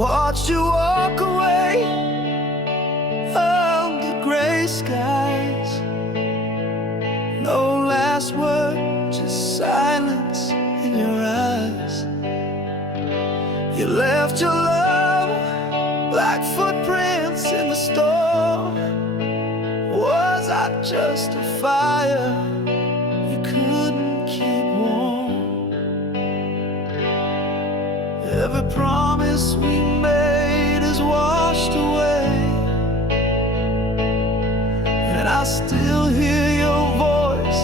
watched you walk away under gray skies. No last word, just silence in your eyes. You left your love like footprints in the storm. Was I just a fire you couldn't keep warm? Every promise we made is washed away, and I still hear your voice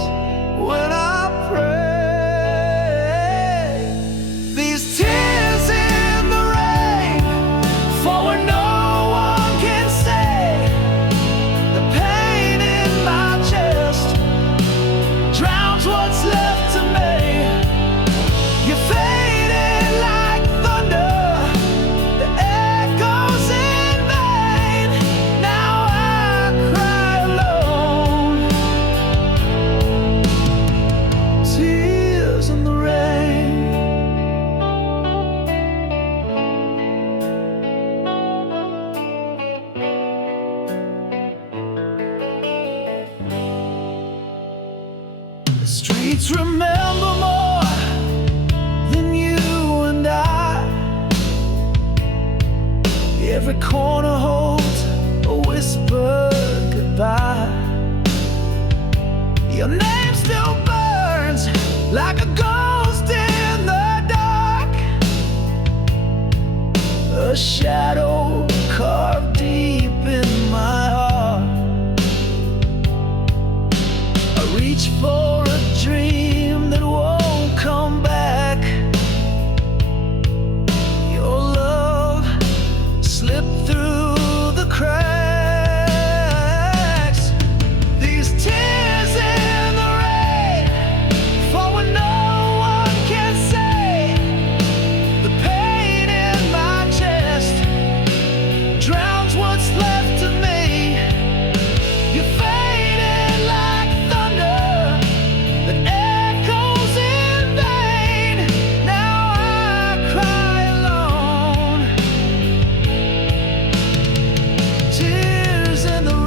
when I pray. These tears in the rain fall where no one can say. The pain in my chest drowns what's left of me. You faded like thunder, the echoes in vain. Now I cry alone, tears in the rain. The streets remember more than you and I. Every corner holds a whispered goodbye. Your name still burns like a ghost in the dark, a shadow carved deep in my heart. I reach for a dream that won't come back. Your love slipped through the cracks. These tears in the rain fall when no one can say. The pain in my chest drowns what's left of me. You faded like thunder that echoes in vain. Now I cry alone, tears in the rain.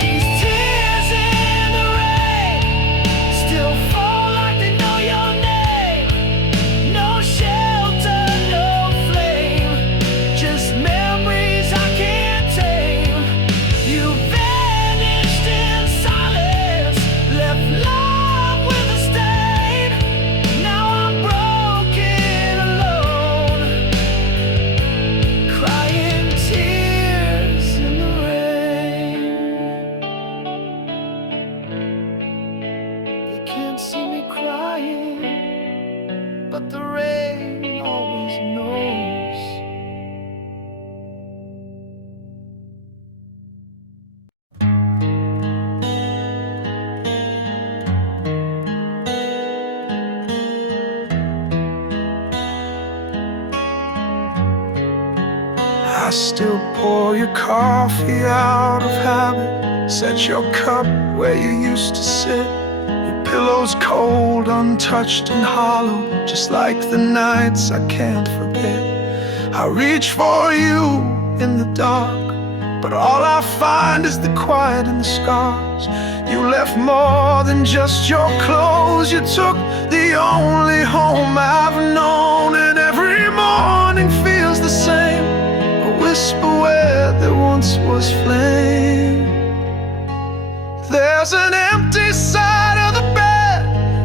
These tears in the rain still fall like they know your name. No shelter, no flame, just memories I can't tame. You vanished in silence, left love with a stain. Now I'm broken alone, crying tears in the rain. They can't see me crying, but the rain always knows. I still pour your coffee out of habit, set your cup where you used to sit. Your pillow's cold, untouched and hollow, just like the nights I can't forget. I reach for you in the dark, but all I find is the quiet and the scars. You left more than just your clothes. You took the only home I've known, and every morning feels the same, a whisper where there once was flame. There's an empty side of the bed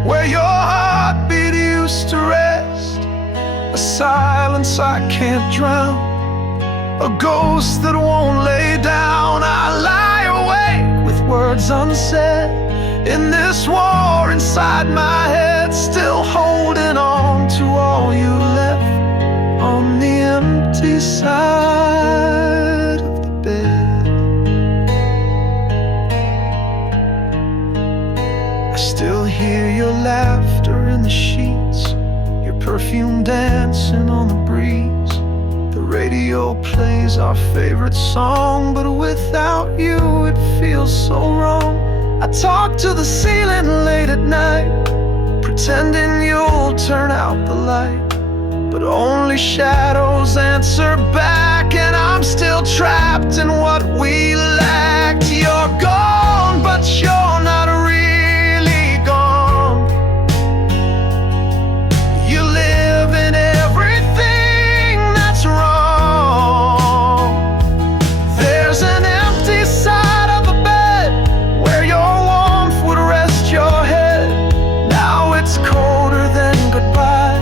where your heartbeat used to rest, a silence I can't drown, a ghost that won't lay down. I lie awake words unsaid. In this war inside my head, still holding on to all you left on the empty side of the bed. I still hear your laughter in the sheets, your perfume dancing on the breeze. The radio plays our favorite song, but without you it feels so wrong. I talk to the ceiling late at night, pretending you'll turn out the light, but only shadows answer back, and I'm still trapped in what we lacked. You're gone, but you're not really gone. You live in everything that's wrong. There's an empty side of the bed where your warmth would rest your head. Now it's colder than goodbye,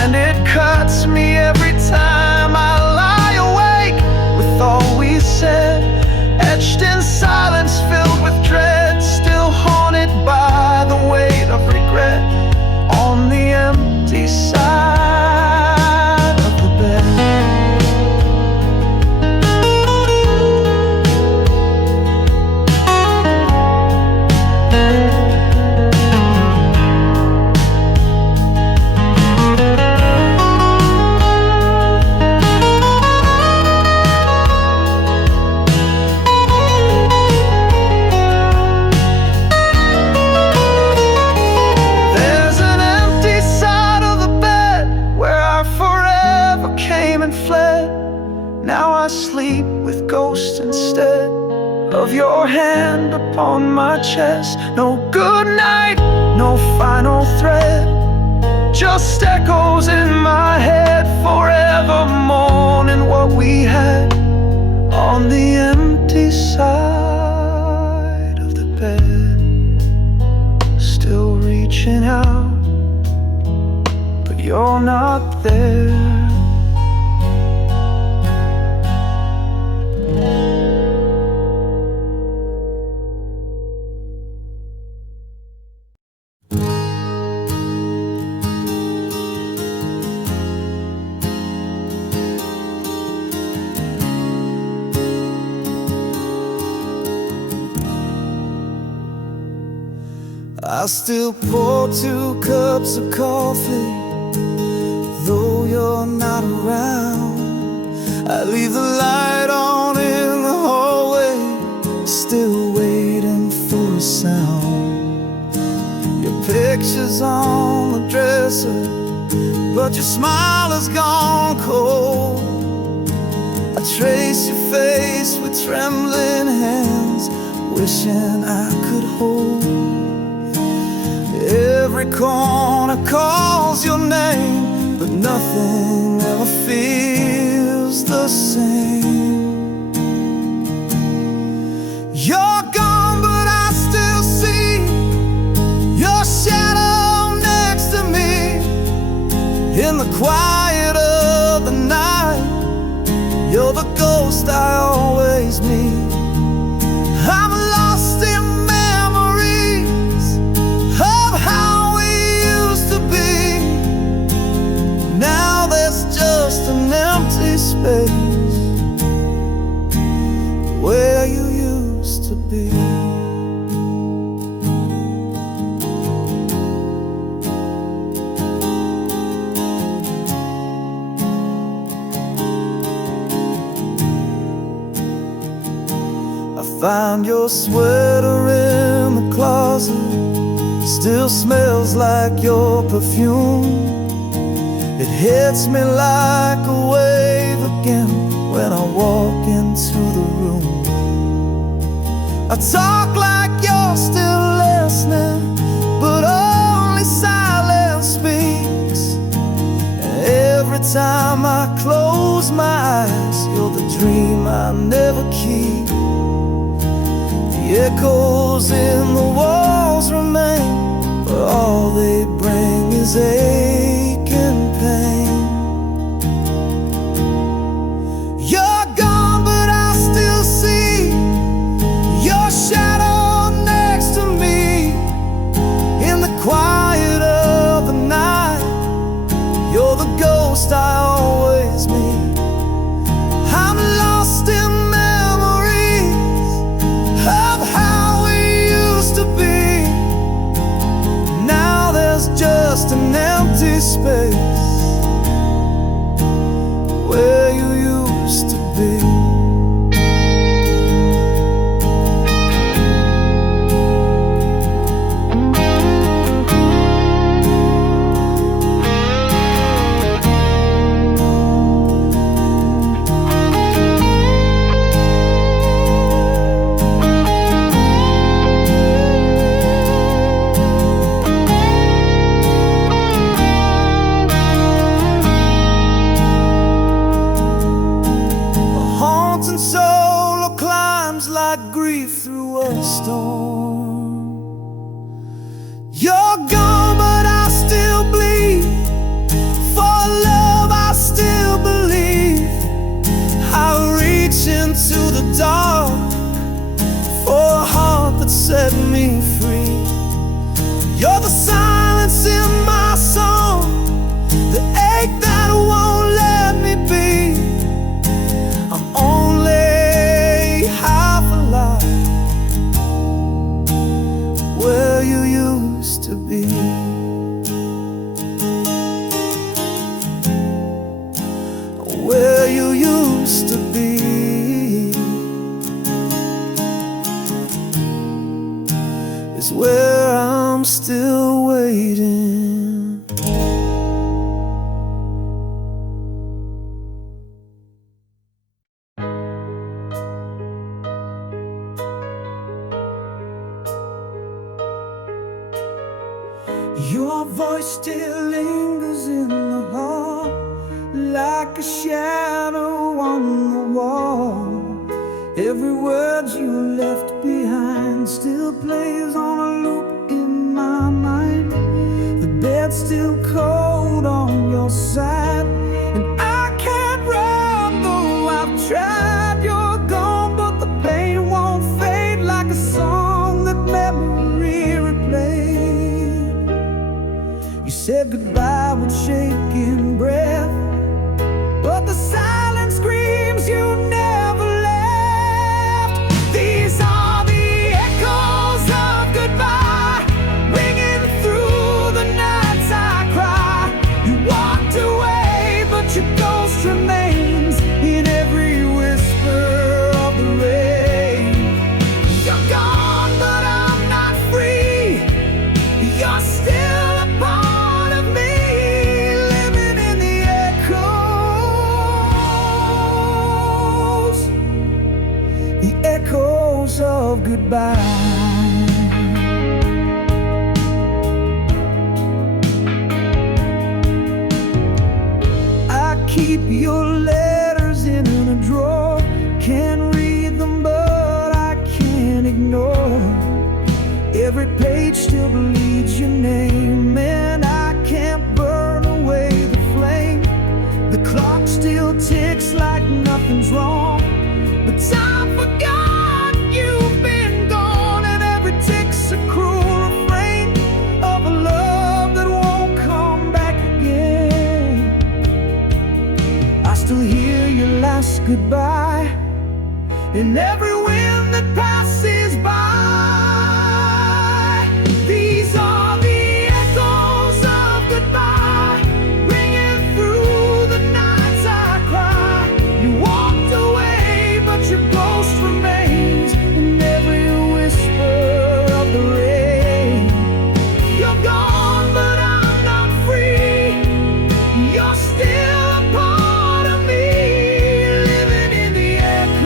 and it cuts me every time I lie awake with all we said, etched in silence filled with dread, still haunted by the weight of regret on the empty side of the bed. There's an empty side of the bed where I forever came and fled. Now I sleep with ghosts instead of your hand upon my chest. No good night, no final thread, just echoes in my head, forever mourning what we had on the empty side of the bed. Still reaching out, but you're not there. I still pour 2 cups of coffee, though you're not around. I leave the light on in the hallway, still waiting for a sound. Your picture's on the dresser, but your smile has gone cold. I trace your face with trembling hands, wishing I could hold. Every corner calls your name, but nothing ever feels the same. You're gone, but I still see your shadow next to me. In the quiet of the night, you're the ghost I always meet. I'm lost in memories of how we used to be. Now there's just an empty space where you used to be. Find your sweater in the closet, still smells like your perfume. It hits me like a wave again when I walk into the room. I talk like you're still listening, but only silence speaks. And every time I close my eyes, you're the dream I never keep. The echoes in the walls remain, but all they bring is ache and pain. You're gone, but I still see your shadow set me free. You're the silence in my song, the ache that won't let me be. I'm only half alive where you used to be. Where you used to be is where I'm still waiting. Your voice still lingers in the hall, like a shadow on the wall. Every word you left behind still plays on a loop in my mind. The bed's still cold on your side, and I can't run though I've tried. You're gone, but the pain won't fade, like a song that memory replayed. You said goodbye with shaking breath, but the silence screams you never left. These are the echoes of goodbye, ringing through the nights I cry. You walked away, but your ghost remains in every whisper of the rain. You're gone, but I'm not free. You're still a part of me, living in the echoes of goodbye. I keep your letters in a drawer, can't read them but I can't ignore. Every page still bleeds your name, and I can't burn away the flame. The clock still ticks like nothing's wrong, but time forgot you've been gone, and every tick's a cruel refrain of a love that won't come back again. I still hear your last goodbye in every wind that passes by. These are the echoes of goodbye, ringing through the nights I cry. You walked away, but your ghost remains in every whisper of the rain. You're gone, but I'm not free. You're still a part of me, living in the echoes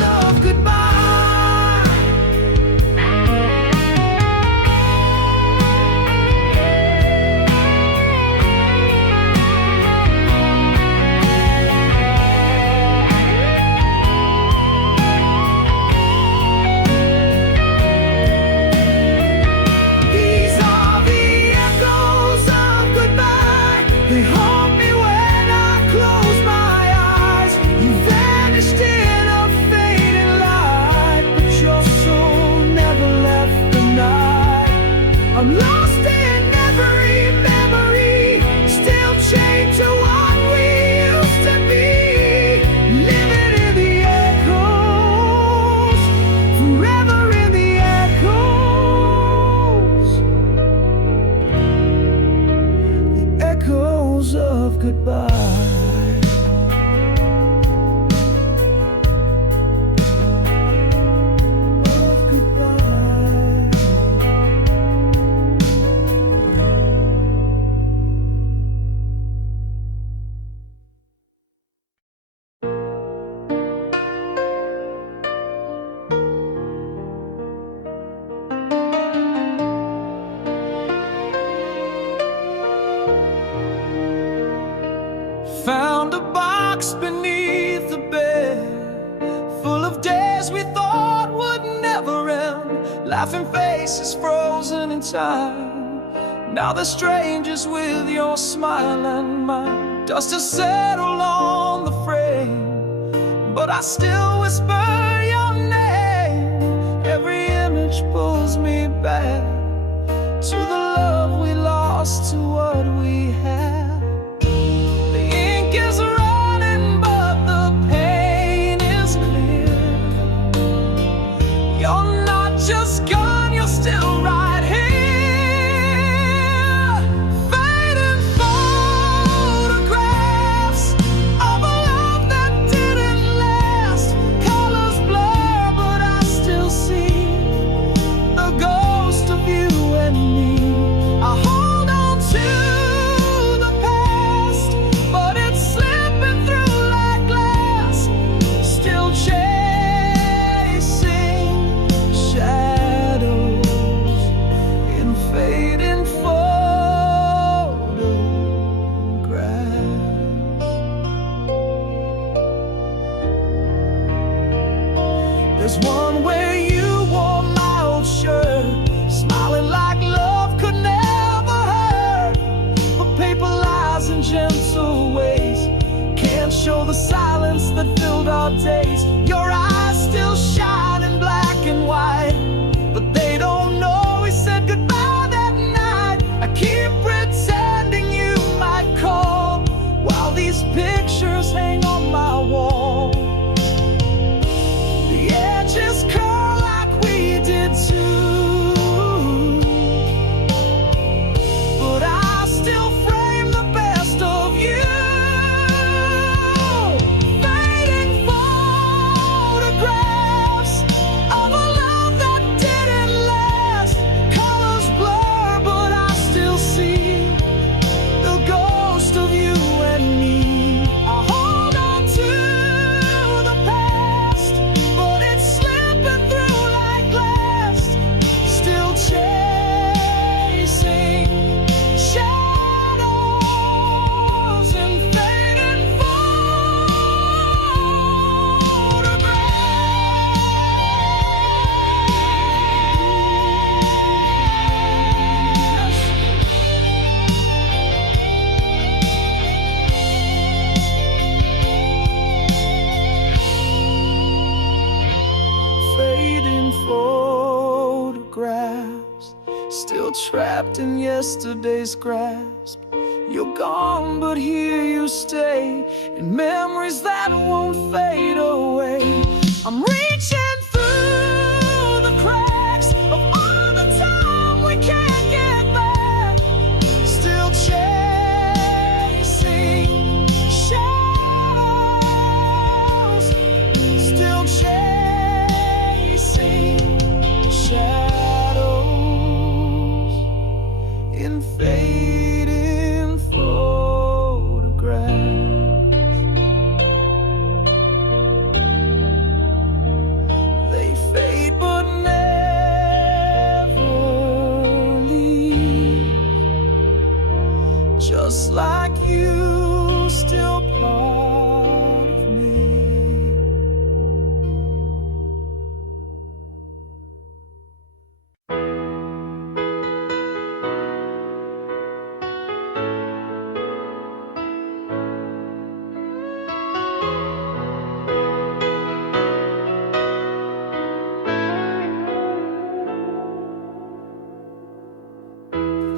of goodbye. These are the echoes of goodbye. They haunt me when I close my eyes. You vanished in a fading light, but your soul never left the night. I'm lost in every memory, still chained to what we used to be, living in the echoes, forever in the echoes of goodbye. Of goodbye. Found a box beneath the bed, full of days we thought would never end. Laughing faces frozen in time. Now they're strangers with your smile and mine. Dust has settled on the frame, but I still whisper your name. Every image pulls me back to the love we lost, to what we had. The ink is running, but the pain is clear. You're not just gone, you're still right here. Fading photographs of a love that didn't last. Colors blur, but I still see the ghost of you and me. I hold on to the past, but it's slipping through like glass. Still chasing shadows in fading photographs. There's one where you wore my old shirt, smiling like love could never hurt. But paper lies in gentle ways can't show the silence that filled our days. Your eyes still shine in black and white, but they don't know we said goodbye that night. I keep pretending you might call while these pictures hang on my wall. The edges curl like we did too, but I still frame the best of you. Fading photographs of a love that didn't last. Colors blur, but I still see the ghost of you and me. I hold on to the past, but it's slipping through like glass. Still chasing shadows in fading photographs. Fading photographs, still trapped in yesterday's grasp. You're gone, but here you stay, in memories that won't fade away. I'm reaching through the cracks of all the time we can't get back. Still chasing shadows, still chasing shadows in fading photographs. They fade but never leave, just like you, still part of me.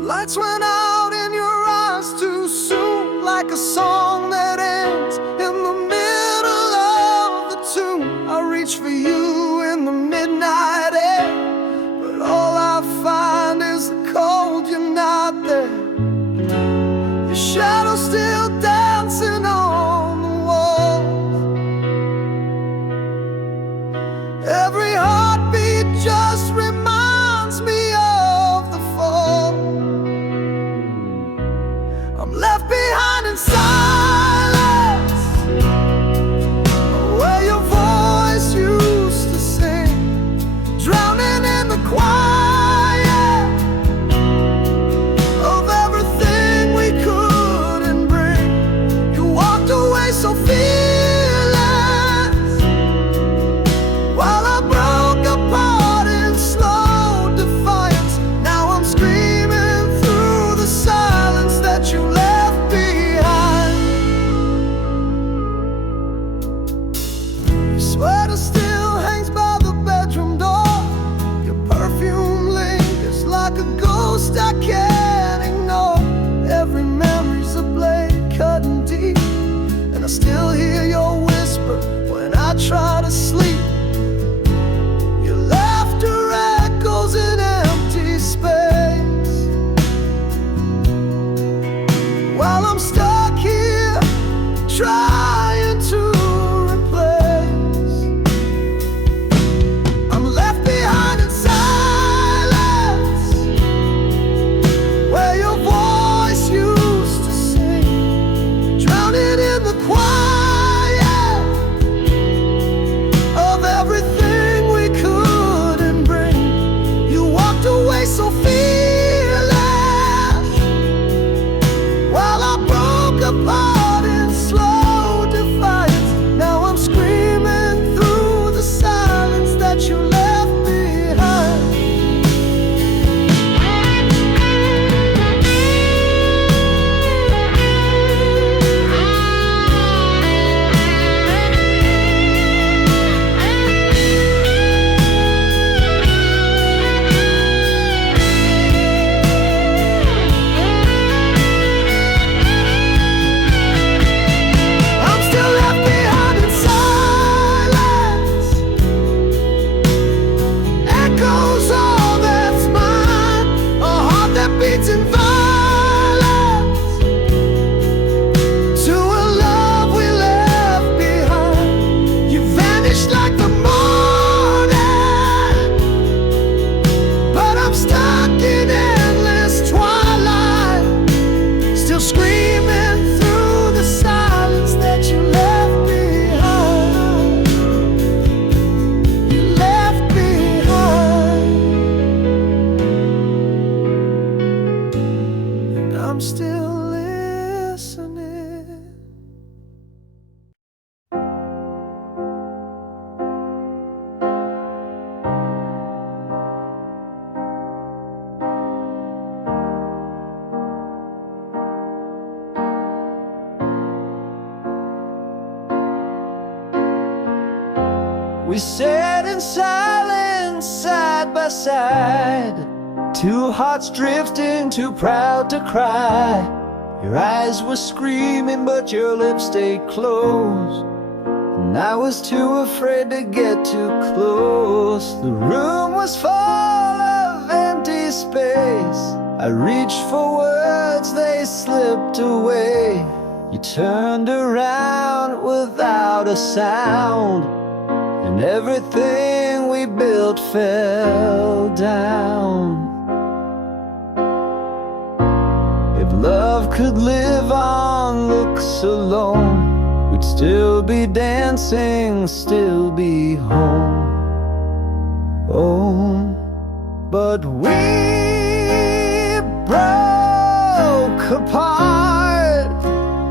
Lights went out in your eyes too soon, like a song that ends in the middle of the tune. I reach for you in the midnight air, but all I find is the cold. You're not there. Your shadow still dancing on the wall. Every heartbeat just reminds me of the fall. I'm left behind in silence, where your voice used to sing, drowning in the quiet of everything we couldn't bring. You walked away so fearless, while I We sat in silence side by side, two hearts drifting, too proud to cry. Your eyes were screaming, but your lips stayed closed, and I was too afraid to get too close. The room was full of empty space. I reached for words, they slipped away. You turned around without a sound, and everything we built fell down. If love could live on looks alone, we'd still be dancing, still be home. Oh, but we broke apart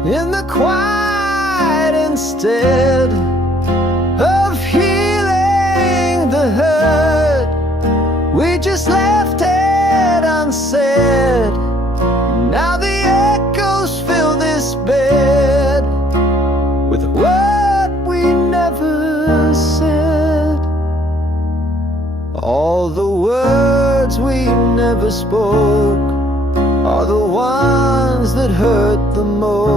in the quiet instead of healing the hurt. We just left it unsaid. Now the echoes fill this bed with what we never said. All the words we never spoke are the ones that hurt the most.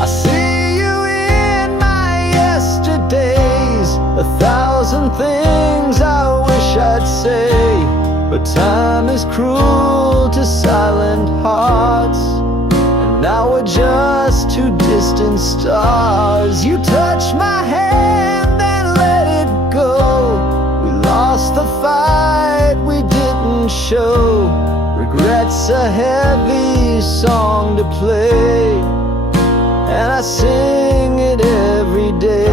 I see you in my yesterdays, 1,000 things I wish I'd say, but time is cruel to silent hearts, and now we're just two distant stars. You touch my hand and let it go. We lost the fight we didn't show. Regret's a heavy song to play, and I sing it every day.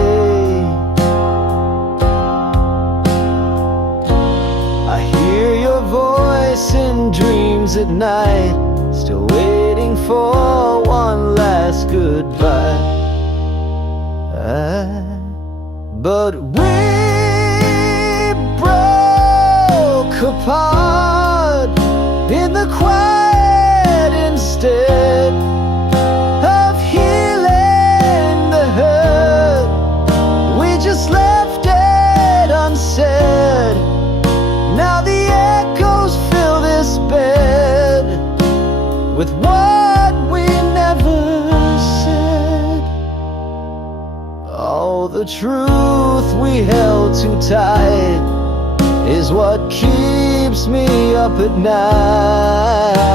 I hear your voice in dreams at night, still waiting for one last goodbye. But we broke apart in the quiet instead of healing the hurt. We just left it unsaid. Now the echoes fill this bed with what we never said. All the truth we held too tight is what keeps me up at night.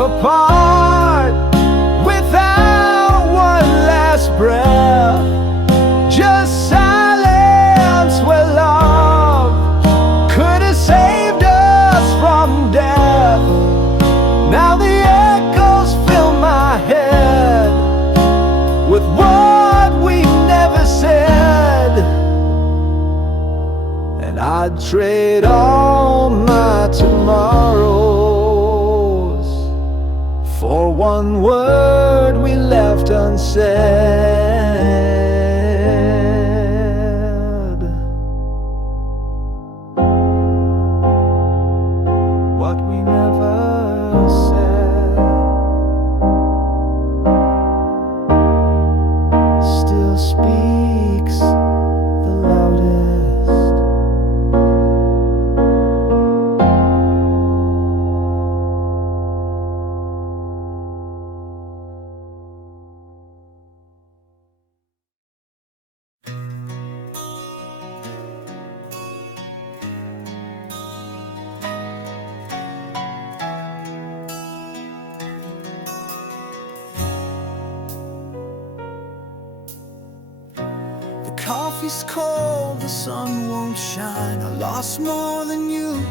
Apart without one last breath, just silence where love could have saved us from death. Now the echoes fill my head with what we never said, and I'd trade all my tomorrows for one word we left unsaid. What we never said still speaks the loudest. coffee's cold, the sun won't shine. I lost more than you,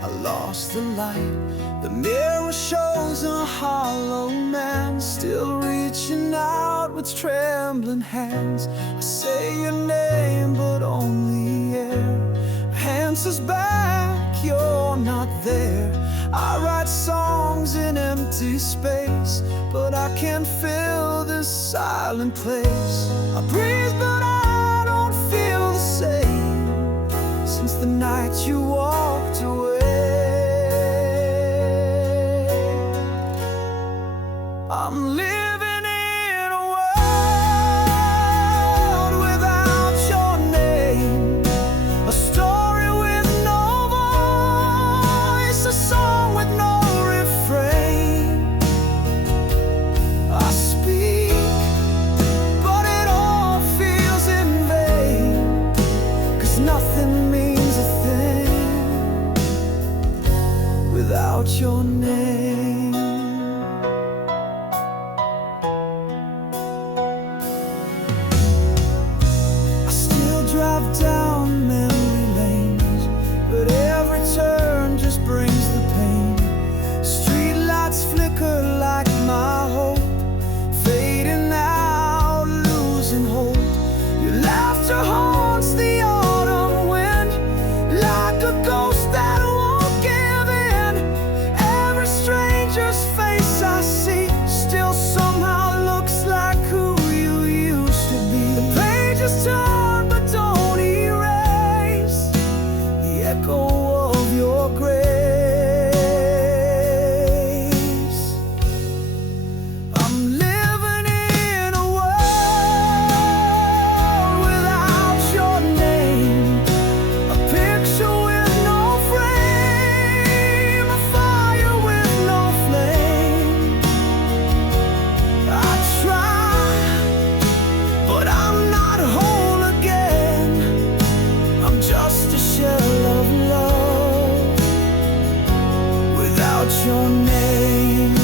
I lost the light. The mirror shows a hollow man, still reaching out with trembling hands. I say your name, but only air answers back, you're not there. I write songs in empty space, but I can't fill this silent place. I breathe, but I don't feel the same since the night you walked away. I'm living in a world without your name, a story with no voice, a song with no refrain. I speak, but it all feels in vain, 'cause nothing means a thing without your name. Drive down memory lanes, but every turn just brings the pain. Street lights flicker like my hope, fading out, losing hope. Your laughter haunts the autumn wind, like a ghost that won't give in. Every stranger's face I see still somehow looks like who you used to be. The pages turn, but don't erase the echo of your grace. I'm living in a world without your name, a picture with no frame, a fire with no flame. I try, but I'm not whole again. I'm just a shell of love without your name.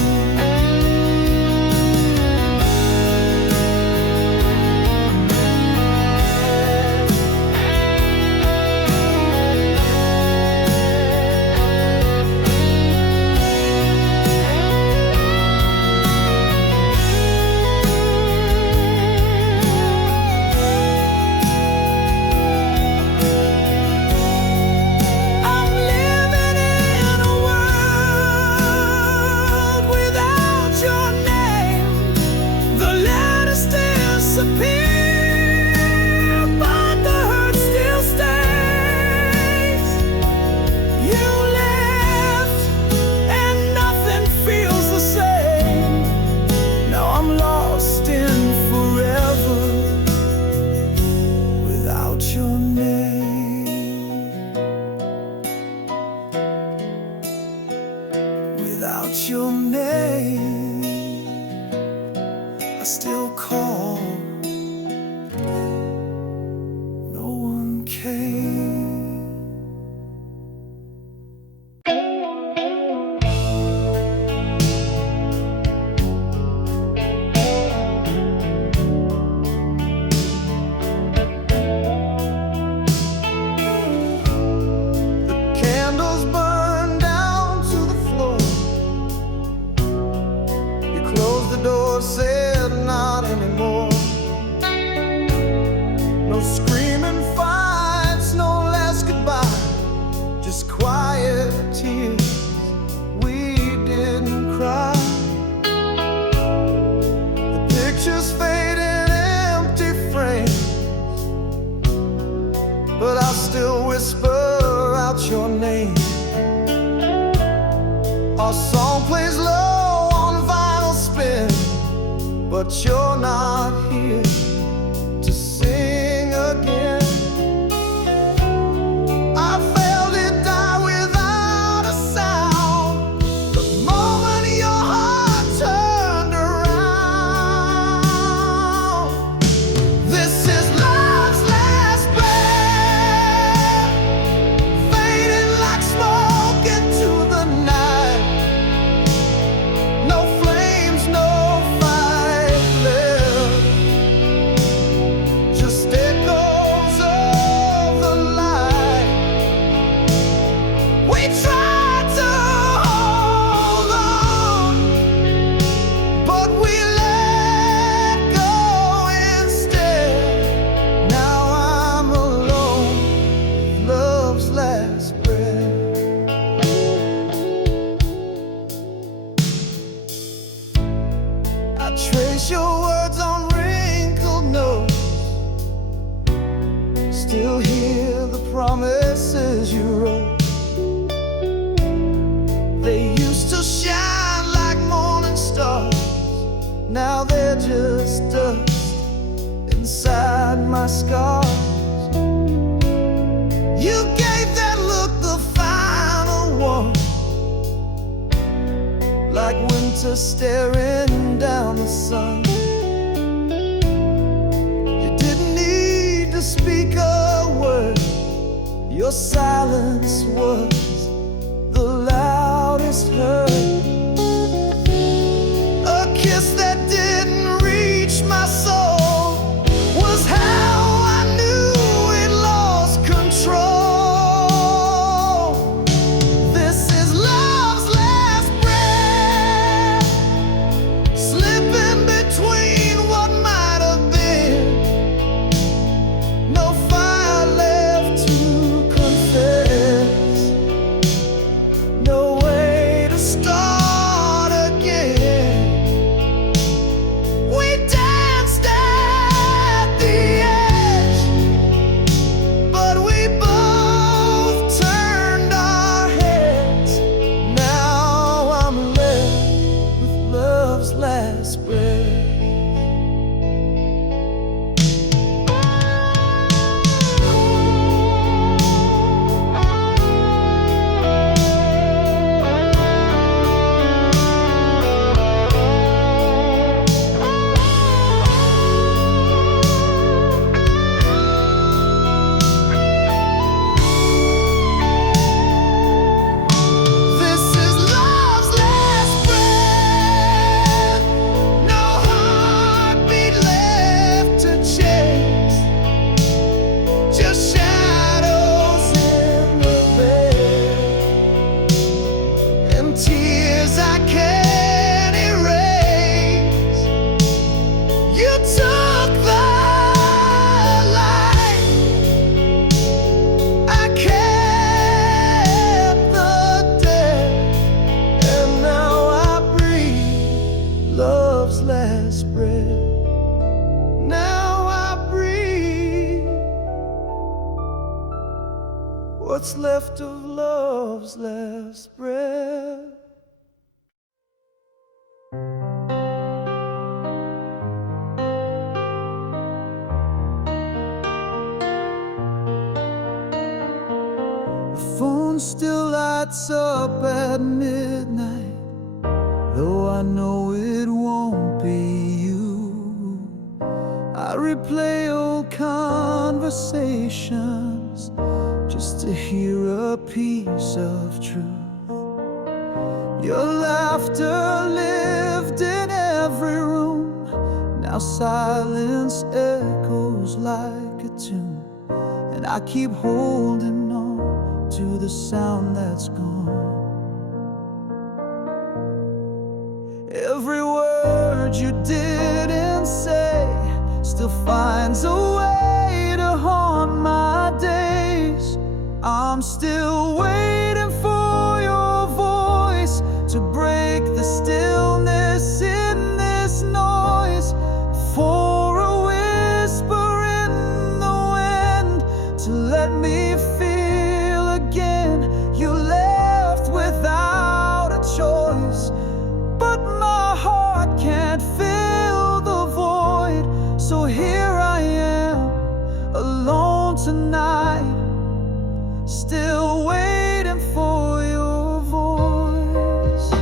I'm living in a world without your name. The letters disappear, but the hurt still stays. You left, and nothing feels the same. Now I'm lost in forever without your name. Without your name, I still call. No one came. The candles burn down to the floor. You closed the door, said not anymore. No screaming fights, no last goodbye, just quiet tears. We didn't cry. The pictures fade in empty frames, but I'll still whisper out your name. Our song plays low on vinyl spin, but you're not here to sing again. I felt it die without a sound the moment your heart turned around. This is love's last breath, fading like smoke into the night. No flames, no fight left. still hear the promises you wrote. They used to shine like morning stars. Now they're just dust inside my scars. You gave that look the final one, like winter staring down the sun. You didn't need to speak a word. Your silence was the loudest heard. A kiss that didn't reach my soul was how I knew it lost control. This is love's last breath, slipping between what might have been. No fire left to confess, no way to start again. We danced at the edge, but we both turned our heads. Now I'm left with love's last breath. This is love's last breath, no heartbeat left to chase, just shadows in the bed, and tears I can't erase. You took the light, I kept the dead, and now I breathe love's last breath. Now I breathe what's left of love's last breath. The phone still lights up at midnight, though I know it won't be you. I replay old conversations just to hear a piece of truth. Your laughter lived in every room. Now silence echoes like a tune, and I keep holding on to the sound that's gone. Every word you didn't say still finds a way to haunt my days. I'm still waiting for your voice to break the stillness in this noise, for a whisper in the wind to let me feel again. You left without a choice, but my heart can't fill the void. So here I am, alone tonight, still waiting for your voice.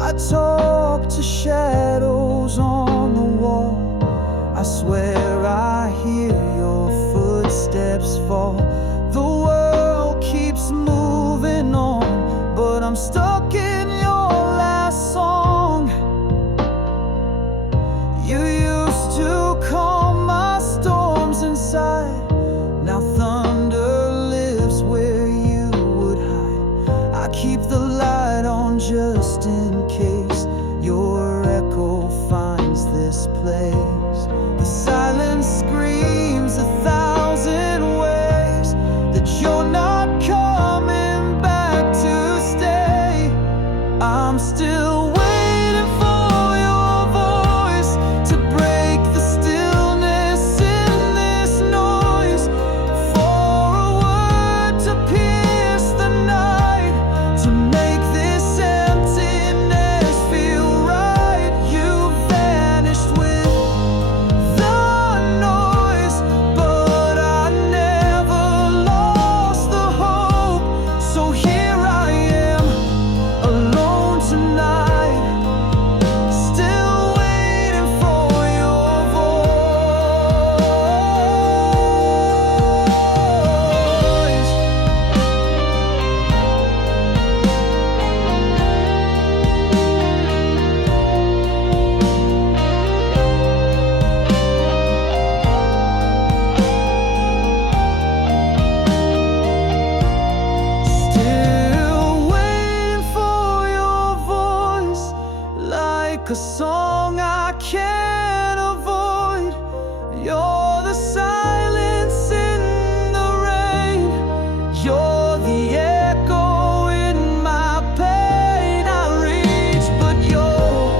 I talk to shadows on the wall. I swear I hear your footsteps fall. The world keeps moving on, but I'm stuck in your last song. You used to calm my storms inside. Now thunder lives where you would hide. I keep the light on just in case your echo finds this place. The silence screams 1,000 ways that you're not coming back to stay. I'm still waiting. like a song I can't avoid. You're the silence in the rain. You're the echo in my pain. I reach, but you're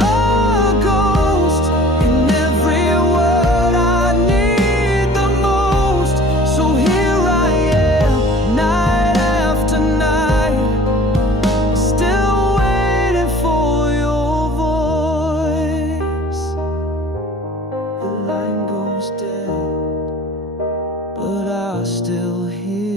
a ghost in every word I need the most. So here I am, night after night, still waiting for your voice. The line goes dead, but I still hear